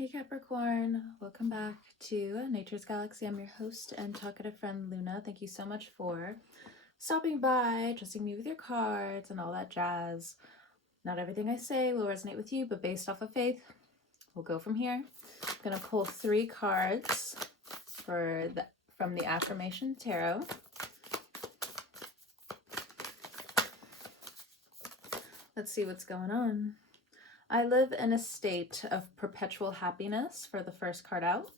Hey Capricorn, welcome back to Nature's Galaxy. I'm your host and talkative friend Luna. Thank you so much for stopping by, trusting me with your cards and all that jazz. Not everything I say will resonate with you, but based off of faith, we'll go from here. I'm gonna pull 3 cards from the Affirmation Tarot. Let's see what's going on. I live in a state of perpetual happiness for the first card out.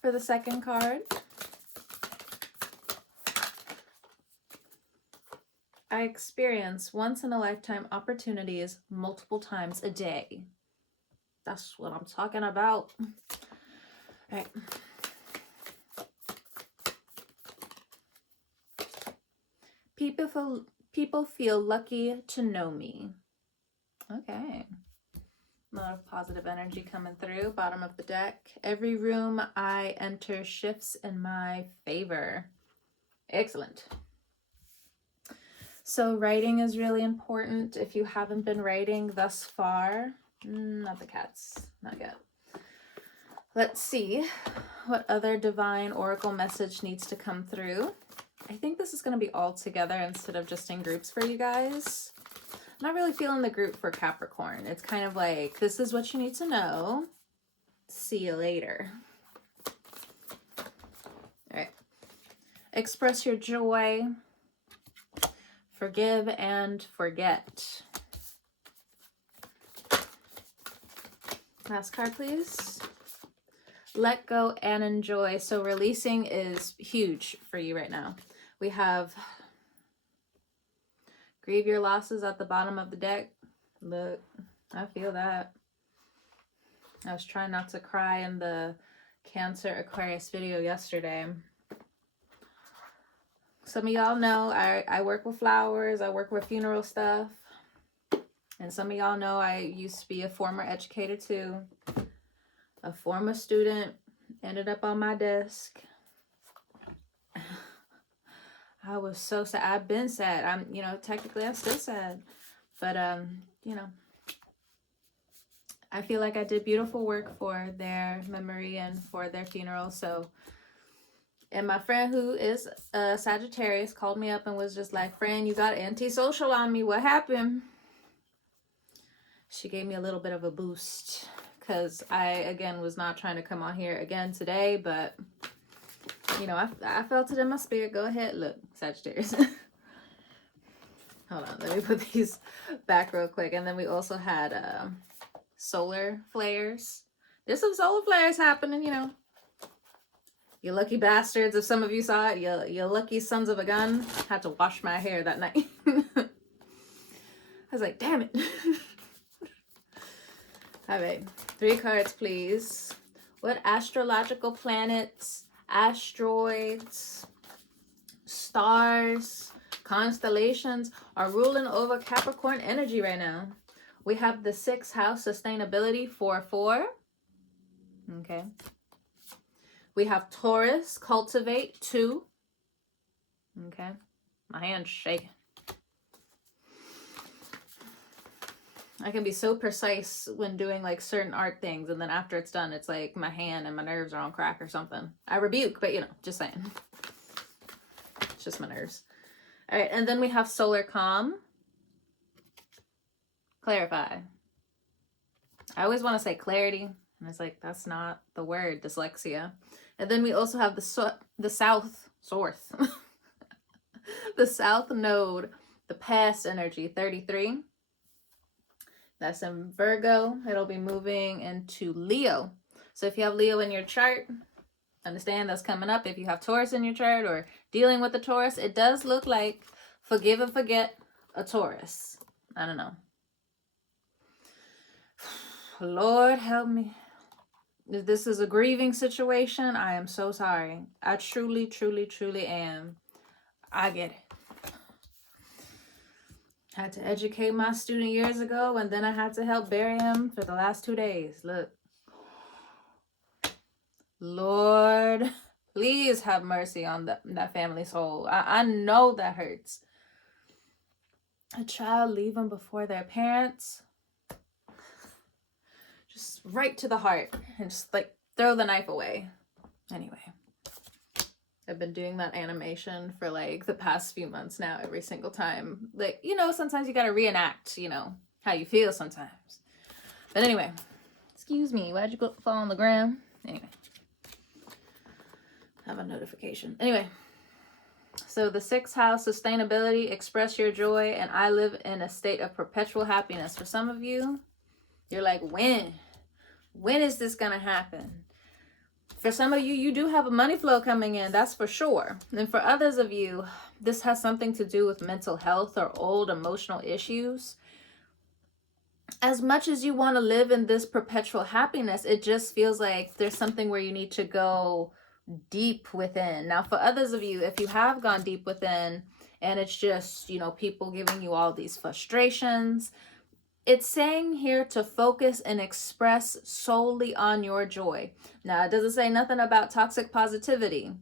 For the second card, I experience once-in-a-lifetime opportunities multiple times a day. That's what I'm talking about. All right. People feel lucky to know me. Okay. A lot of positive energy coming through. Bottom of the deck. Every room I enter shifts in my favor. Excellent. So writing is really important. If you haven't been writing thus far, not the cats, not yet. Let's see what other divine oracle message needs to come through. I think this is going to be all together instead of just in groups for you guys. I'm not really feeling the group for Capricorn. It's kind of like, this is what you need to know. See you later. All right. Express your joy. Forgive and forget. Last card, please. Let go and enjoy. So releasing is huge for you right now. We have grieve your losses at the bottom of the deck. Look, I feel that. I was trying not to cry in the Cancer Aquarius video yesterday. Some of y'all know I work with flowers. I work with funeral stuff. And some of y'all know I used to be a former educator too. A former student, ended up on my desk. I was so sad. I've been sad. Technically I'm still sad. But, I feel like I did beautiful work for their memory and for their funeral. So, and my friend who is a Sagittarius called me up and was just like, "Friend, you got antisocial on me. What happened?" She gave me a little bit of a boost because I, again, was not trying to come on here again today, but I felt it in my spirit. Go ahead. Look, Sagittarius. Hold on. Let me put these back real quick. And then we also had solar flares. There's some solar flares happening, You lucky bastards. If some of you saw it, you lucky sons of a gun. Had to wash my hair that night. I was like, damn it. All right. 3 cards, please. What astrological planets, asteroids, stars, constellations are ruling over Capricorn energy right now? We have the 6th house, sustainability, 4-4. Okay. We have Taurus, cultivate, 2. Okay. My hand's shaking. I can be so precise when doing like certain art things, and then after it's done, it's like my hand and my nerves are on crack or something. I rebuke, but just saying. It's just my nerves. All right, and then we have solar calm. Clarify. I always want to say clarity, and it's like, that's not the word, dyslexia. And then we also have the south, the south node, the past energy, 33. That's in Virgo. It'll be moving into Leo. So if you have Leo in your chart, understand that's coming up. If you have Taurus in your chart or dealing with the Taurus, it does look like forgive and forget a Taurus. I don't know. Lord help me. If this is a grieving situation, I am so sorry. I truly, truly, truly am. I get it. Had to educate my student years ago, and then I had to help bury him for the last 2 days. Look. Lord, please have mercy on that family's soul. I know that hurts. A child leaving before their parents. just right to the heart and just like throw the knife away. Anyway, I've been doing that animation for like the past few months now, every single time. Like, you know, sometimes you gotta reenact, you know, how you feel sometimes. But anyway, excuse me, why'd you fall on the ground? Anyway, have a notification. Anyway, so the 6th house, sustainability, express your joy, and I live in a state of perpetual happiness. For some of you, you're like, when is this gonna happen? For some of you, you do have a money flow coming in, that's for sure. And for others of you, this has something to do with mental health or old emotional issues. As much as you want to live in this perpetual happiness, it just feels like there's something where you need to go deep within. Now, for others of you, if you have gone deep within and it's just, you know, people giving you all these frustrations, it's saying here to focus and express solely on your joy. Now, it doesn't say nothing about toxic positivity,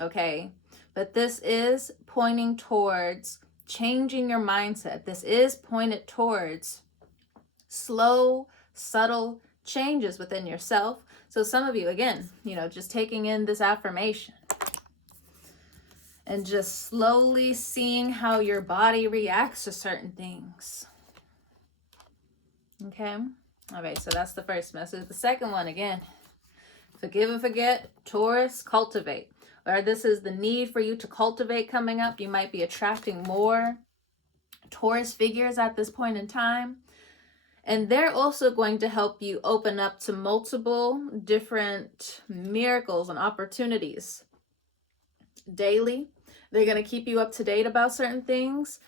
okay? But this is pointing towards changing your mindset. This is pointed towards slow, subtle changes within yourself. So some of you, again, you know, just taking in this affirmation and just slowly seeing how your body reacts to certain things. Okay. All right. So that's the first message. The second one, again, forgive and forget, Taurus, cultivate. Or this is the need for you to cultivate coming up. You might be attracting more Taurus figures at this point in time. And they're also going to help you open up to multiple different miracles and opportunities daily. They're going to keep you up to date about certain things.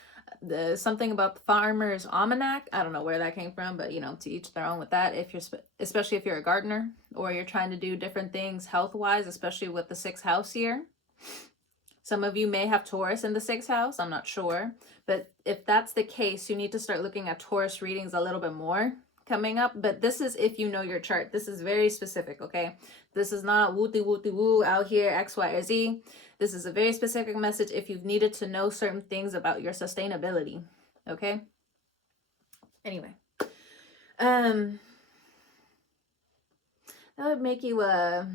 Something about the Farmer's Almanac. I don't know where that came from, but you know, to each their own with that. If you're, especially if you're a gardener or you're trying to do different things health-wise, especially with the 6th house here. Some of you may have Taurus in the 6th house. I'm not sure. But if that's the case, you need to start looking at Taurus readings a little bit more coming up. But this is if you know your chart. This is very specific, okay? This is not woo out here, X, Y, or Z. This is a very specific message if you've needed to know certain things about your sustainability, okay? Anyway. That would make you a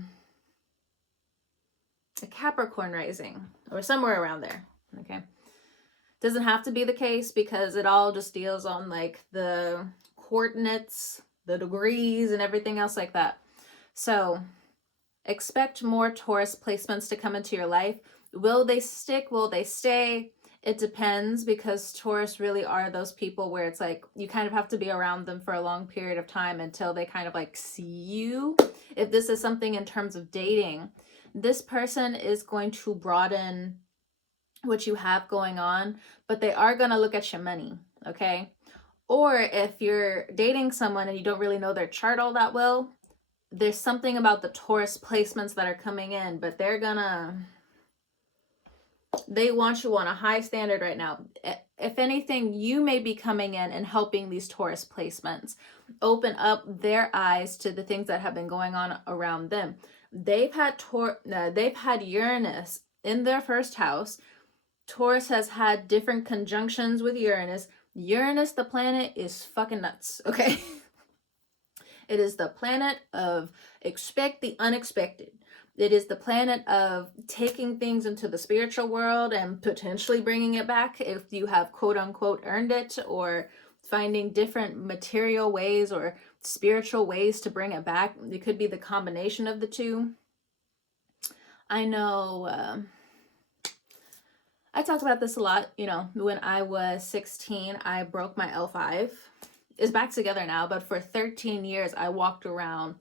Capricorn rising or somewhere around there, okay? Doesn't have to be the case because it all just deals on like the coordinates, the degrees, and everything else like that. So expect more Taurus placements to come into your life. Will they stick? Will they stay? It depends, because Taurus really are those people where it's like you kind of have to be around them for a long period of time until they kind of like see you. If this is something in terms of dating, this person is going to broaden what you have going on, but they are going to look at your money, okay? Or if you're dating someone and you don't really know their chart all that well, there's something about the Taurus placements that are coming in, but they want you on a high standard right now. If anything, you may be coming in and helping these Taurus placements open up their eyes to the things that have been going on around them. They've had Uranus in their first house. Taurus has had different conjunctions with Uranus. Uranus, the planet, is fucking nuts, okay? It is the planet of expect the unexpected. It is the planet of taking things into the spiritual world and potentially bringing it back if you have quote unquote earned it, or finding different material ways or spiritual ways to bring it back. It could be the combination of the two. I know I talked about this a lot, you know, when I was 16, I broke my L5. It's back together now, but for 13 years, I walked around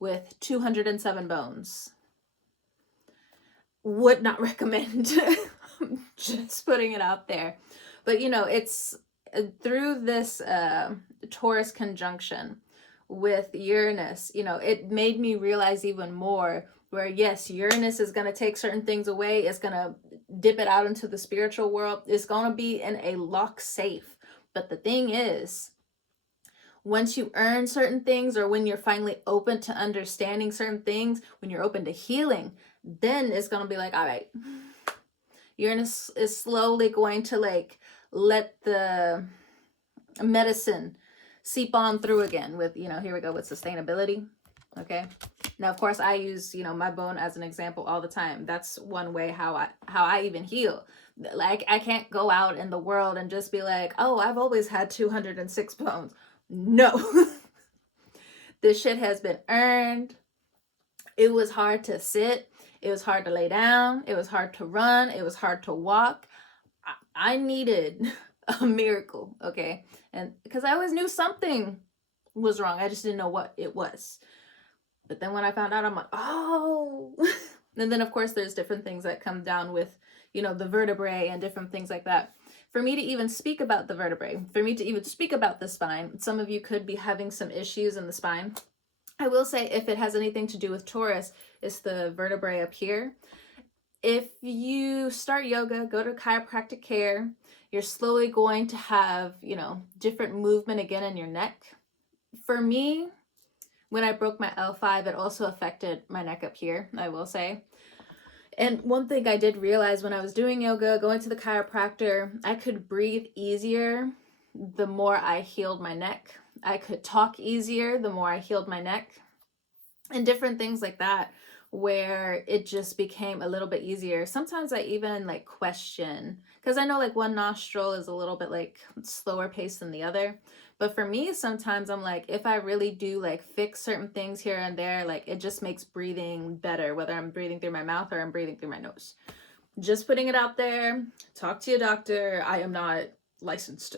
with 207 bones. Would not recommend. Just putting it out there. But, you know, it's through this Taurus conjunction with Uranus, you know, it made me realize even more where, yes, Uranus is going to take certain things away. It's going to dip it out into the spiritual world. It's going to be in a lock safe. But the thing is, once you earn certain things, or when you're finally open to understanding certain things, when you're open to healing, then it's going to be like, all right, Uranus is slowly going to like let the medicine seep on through again with, here we go with sustainability. Okay. Now, of course, I use, my bone as an example all the time. That's one way how I even heal. Like, I can't go out in the world and just be like, oh, I've always had 206 bones. No. This shit has been earned. It was hard to sit. It was hard to lay down. It was hard to run. It was hard to walk. I needed a miracle, okay? And because I always knew something was wrong. I just didn't know what it was. But then when I found out, I'm like, oh. And then, of course, there's different things that come down with, the vertebrae and different things like that. For me to even speak about the vertebrae, for me to even speak about the spine, some of you could be having some issues in the spine. I will say, if it has anything to do with Taurus, it's the vertebrae up here. If you start yoga, go to chiropractic care, you're slowly going to have, different movement again in your neck. For me, when I broke my L5, it also affected my neck up here, I will say. And one thing I did realize when I was doing yoga, going to the chiropractor, I could breathe easier the more I healed my neck. I could talk easier the more I healed my neck. And different things like that, where it just became a little bit easier. Sometimes I even question, because I know one nostril is a little bit slower paced than the other. But for me, sometimes I'm like, if I really do fix certain things here and there, it just makes breathing better, whether I'm breathing through my mouth or I'm breathing through my nose. Just putting it out there. Talk to your doctor. I am not licensed.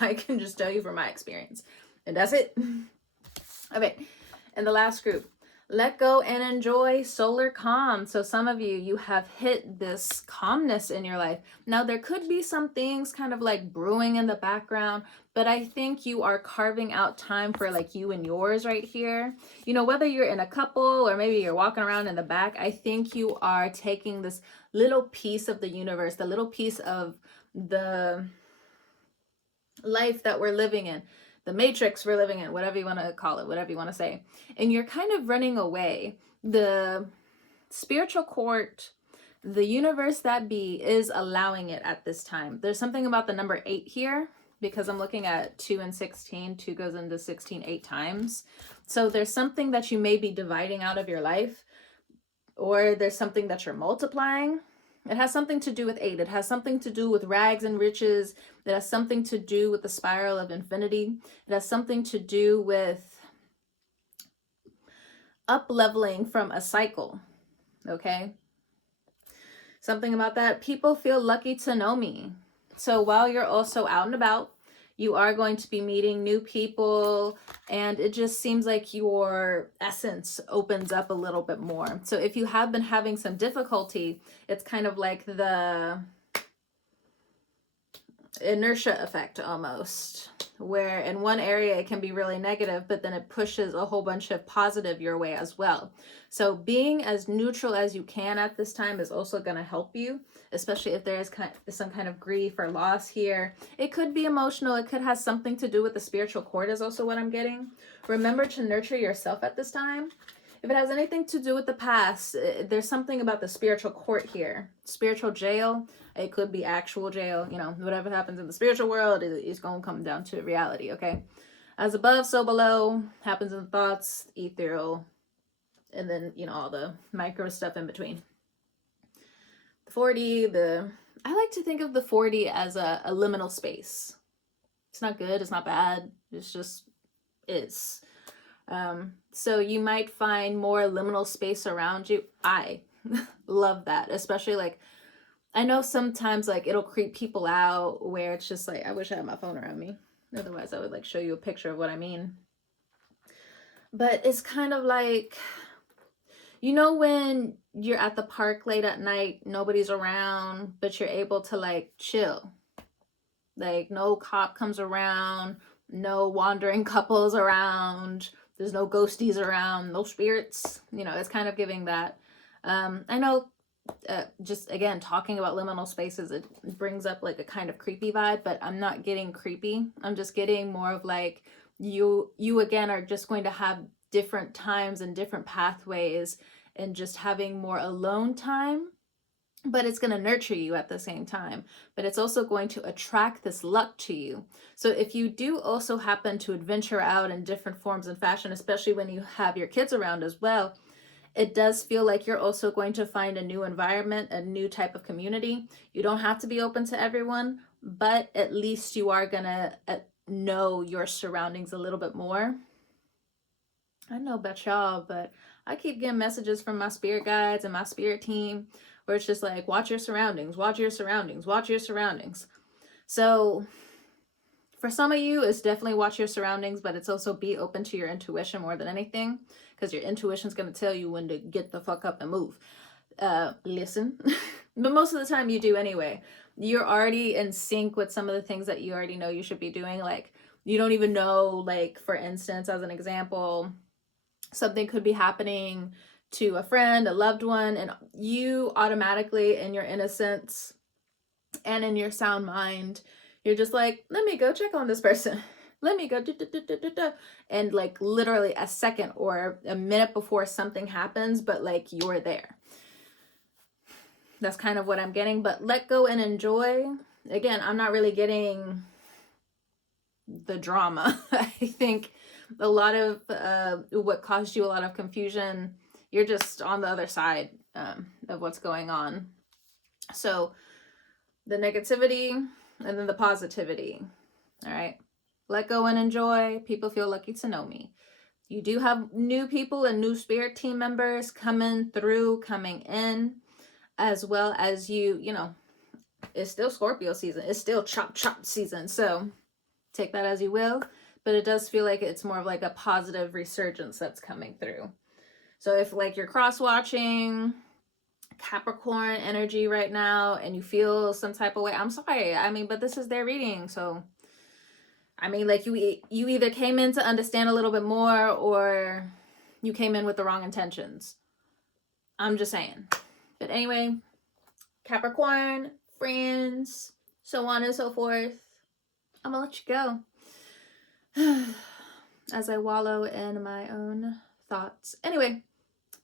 I can just tell you from my experience. And that's it. Okay. And the last group, let go and enjoy solar calm. So some of you have hit this calmness in your life. Now, there could be some things kind of brewing in the background, but I think you are carving out time for you and yours right here. Whether you're in a couple or maybe you're walking around in the back, I think you are taking this little piece of the universe, the little piece of the life that we're living in, the matrix we're living in, whatever you want to call it, whatever you want to say. And you're kind of running away. The spiritual court, the universe that be, is allowing it at this time. There's something about the number 8 here, because I'm looking at 2 and 16. 2 goes into 16 8 times. So there's something that you may be dividing out of your life, or there's something that you're multiplying. It has something to do with 8. It has something to do with rags and riches. It has something to do with the spiral of infinity. It has something to do with up-leveling from a cycle, okay? Something about that. People feel lucky to know me. So while you're also out and about, you are going to be meeting new people, and it just seems like your essence opens up a little bit more. So if you have been having some difficulty, it's kind of like the inertia effect almost, where in one area it can be really negative, but then it pushes a whole bunch of positive your way as well. So being as neutral as you can at this time is also going to help you, especially if there is some kind of grief or loss here. It could be emotional. It could have something to do with the spiritual cord is also what I'm getting. Remember to nurture yourself at this time. If it has anything to do with the past, there's something about the spiritual court here. Spiritual jail. It could be actual jail. Whatever happens in the spiritual world is going to come down to reality, okay? As above, so below. Happens in thoughts, ethereal, and then, all the micro stuff in between. The 40, I like to think of the 40 as a liminal space. It's not good, it's not bad, it's just is. So you might find more liminal space around you. I love that, especially I know sometimes it'll creep people out where it's just I wish I had my phone around me. Otherwise I would show you a picture of what I mean. But it's kind of when you're at the park late at night, nobody's around, but you're able to chill. No cop comes around, no wandering couples around, there's no ghosties around, no spirits. It's kind of giving that. I know, just again, talking about liminal spaces, it brings up a kind of creepy vibe, but I'm not getting creepy. I'm just getting more of you again are just going to have different times and different pathways, and just having more alone time but it's going to nurture you at the same time. But it's also going to attract this luck to you. So if you do also happen to adventure out in different forms and fashion, especially when you have your kids around as well, it does feel like you're also going to find a new environment, a new type of community. You don't have to be open to everyone, but at least you are going to know your surroundings a little bit more. I know about y'all, but I keep getting messages from my spirit guides and my spirit team where it's just like, watch your surroundings, watch your surroundings, watch your surroundings. So for some of you, it's definitely watch your surroundings, but it's also be open to your intuition more than anything, because your intuition is going to tell you when to get the fuck up and move. Listen. But most of the time you do anyway. You're already in sync with some of the things that you already know you should be doing. Like, you don't even know, like, for instance, as an example, something could be happening to a friend, a loved one, and you automatically, in your innocence and in your sound mind, you're just like, let me go check on this person. Let me go, and like literally a second or a minute before something happens, but like you're there. That's kind of what I'm getting. But let go and enjoy. Again, I'm not really getting the drama. I think a lot of what caused you a lot of confusion, you're just on the other side of what's going on. So the negativity and then the positivity. All right. Let go and enjoy. People feel lucky to know me. You do have new people and new spirit team members coming through, coming in, as well as you know, it's still Scorpio season. It's still chop season. So take that as you will. But it does feel like it's more of like a positive resurgence that's coming through. So if like you're cross-watching Capricorn energy right now and you feel some type of way, I'm sorry. I mean, but this is their reading. So, I mean, like you either came in to understand a little bit more or you came in with the wrong intentions. I'm just saying. But anyway, Capricorn, friends, so on and so forth. I'm gonna let you go as I wallow in my own thoughts. Anyway,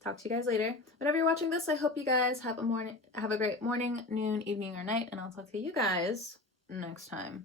talk to you guys later. Whenever you're watching this, I hope you guys have a great morning, noon, evening, or night, and I'll talk to you guys next time.